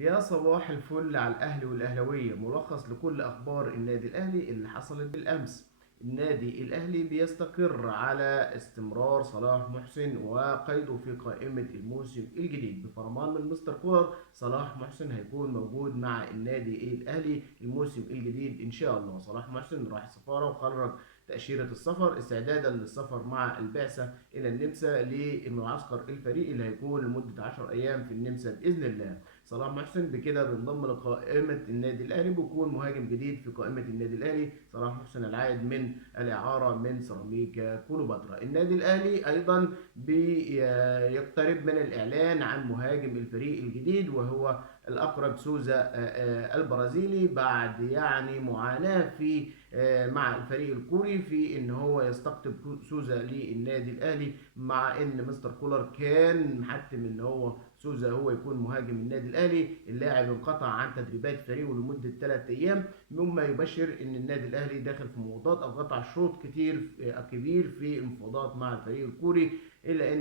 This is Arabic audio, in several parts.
يا صباح الفل على الأهلي والأهلاوية، ملخص لكل أخبار النادي الأهلي اللي حصلت بالأمس. النادي الأهلي بيستقر على استمرار صلاح محسن وقيده في قائمة الموسم الجديد بفرمان من مستر كولر. صلاح محسن هيكون موجود مع النادي الأهلي الموسم الجديد إن شاء الله. صلاح محسن راح السفارة وخرج تأشيرة السفر استعدادا للسفر مع البعثة إلى النمسا لمعسكر الفريق اللي هيكون لمدة 10 أيام في النمسا بإذن الله. صلاح محسن بكده بينضم لقائمة النادي الأهلي، بيكون مهاجم جديد في قائمة النادي الأهلي. صلاح محسن العائد من الإعارة من سيراميكا كليوباترا. النادي الأهلي أيضا بيقترب من الإعلان عن مهاجم الفريق الجديد وهو الأقرب سوزا البرازيلي، بعد يعني معاناة في مع الفريق الكوري في ان هو يستقطب سوزا للنادي الاهلي، مع ان مستر كولر كان محتم ان هو سوزا هو يكون مهاجم النادي الاهلي. اللاعب انقطع عن تدريبات فريقه لمده 3 ايام، مما يبشر ان النادي الاهلي داخل في مفاوضات او قطع شوط كبير في المفاوضات مع الفريق الكوري، الا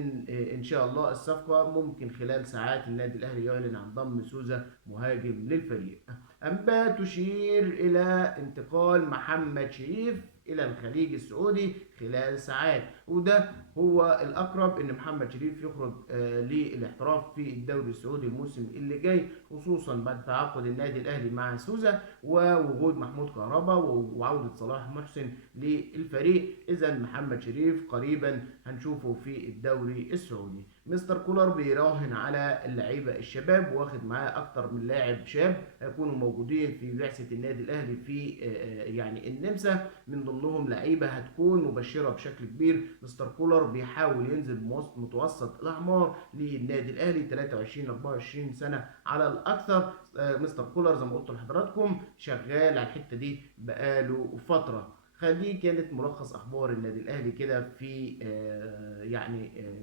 ان شاء الله الصفقه ممكن خلال ساعات النادي الاهلي يعلن عن ضم سوزا مهاجم للفريق. أنباء تشير إلى انتقال محمد شريف إلى الخليج السعودي خلال ساعات، وده هو الأقرب إن محمد شريف يخرج للاحتراف في الدوري السعودي الموسم اللي جاي، خصوصا بعد تعاقد النادي الأهلي مع سوزا ووجود محمود كهربا وعودة صلاح محسن للفريق. إذا محمد شريف قريبا هنشوفه في الدوري السعودي. مستر كولر بيراهن على اللعيبة الشباب، واخد معاه أكتر من لاعب شاب هيكونوا موجودين في بعثة النادي الأهلي في يعني النمسا، من ضمنهم لعيبة هتكون مبشرة بشكل كبير. مستر كولر بيحاول ينزل بمتوسط الأعمار للنادي الأهلي 23 24 سنة على الأكثر. مستر كولر زي ما قلت لحضراتكم شغال على الحتة دي بقاله فترة. دي كانت ملخص اخبار النادي الاهلي كده في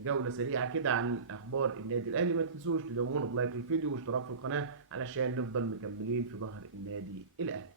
جوله سريعه كده عن اخبار النادي الاهلي. ما تنسوش تدعمونا بلايك الفيديو واشتراك في القناه علشان نفضل مكملين في ظهر النادي الاهلي.